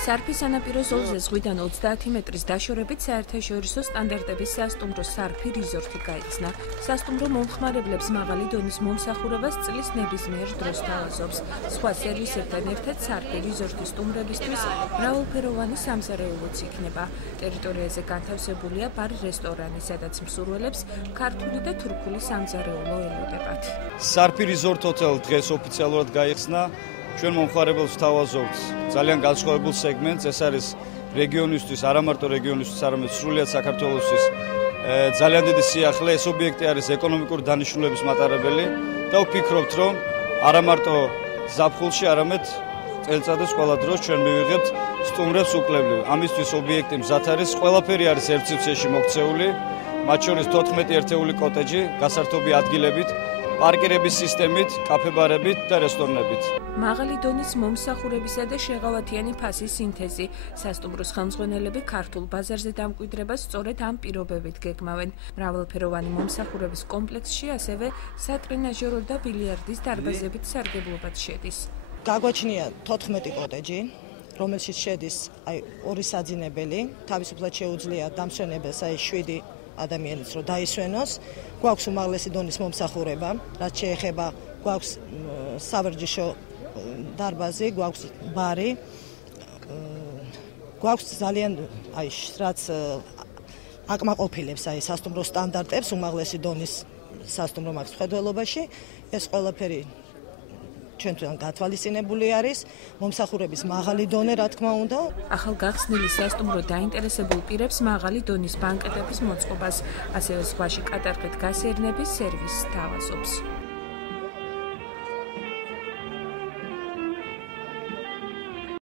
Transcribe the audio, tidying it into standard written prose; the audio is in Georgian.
სარფის სანაპირო ზოლზე ზღვიდან 30 მეტრის დაშორებით საერთაშორისო სტანდარტების სასტუმრო სარფი რიზორტი გაიხსნა. სასტუმრო მომხმარებლებს მაღალი დონის მომსახურებას წლის ნებისმიერ დროს თავაზობს. სხვა სერვისებთან ერთად სარფი რიზორტის სტუმრებისთვის მრავალფეროვანი სამზარეულოც იქნება. ტერიტორიაზე განთავსებულია ბარი-რესტორანი, სადაც მსურველებს ქართული და თურქული სამზარეულო ელოდებათ. სარფი რიზორტ ჰოთელ დღეს ოფიციალურად გაიხსნა. ჩვენ მომხმარებელს ვთავაზობთ ძალიან განსხვავებულ სეგმენტს, ეს არის რეგიონისთვის, არა მარტო რეგიონისთვის, არამედ სრულიად საქართველოსთვის ძალიან დიდი სიახლე. ეს ობიექტი არის ეკონომიკური დანიშნულების მატარებელი და ვფიქრობთ, რომ არა მარტო ზაფხულში, არამედ წელიწადის ყველა დროს ჩვენ მივიღებთ სტუმრებს უკლებლივ. ამისთვის ობიექტი მზად არის, ყველაფერი არის ერთ სივრცეში მოქცეული, მათ შორის 14 ერთეული კოტეჯი, გასართობი ადგილებით, პარკირების სისტემით, კაფე-ბარებით და რესტორნებით. მაღალი დონის მომსახურებისა და შეღავათიანი ფასის სინთეზი. სასტუმროს ხელმძღვანელები ქართულ ბაზარზე დამკვიდრებას სწორედ ამ პირობებით გეგმავენ. მრავალფეროვანი მომსახურების კომპლექსში ასევე სატრენაჟერო და ბილიარდის დარბაზებით სარგებლობაც შედის. გაგვაჩნია 14 კოტეჯი, რომელშიც შედის ორი საძინებელი, თავისუფლად შეუძლია დამსვენებას 7 ადამიანის რო დაისვენოს. გვაქვს უმაღლესი დონის მომსახურება, რაც შეეხება გვაქვს სავარჯიშო დარბაზი, გვაქვს ბარი, გვაქვს ძალიან რაც აკმაყოფილებს სასტუმრო სტანდარტებს, უმაღლესი დონის სასტუმრო მაქვს მხედველობაში. ეს ყველაფერი ჩვენთან გათვალისწინებული არის, მომსახურების მაღალი დონე, რა თქმა უნდა. ახალ გახსნილი სასტუმრო დაინტერესებულ პირებს მაღალი დონის ბანკეტების მოწყობას, ასევე სხვაში კატარღეთ გასეირნების სერვისს თავაზობს.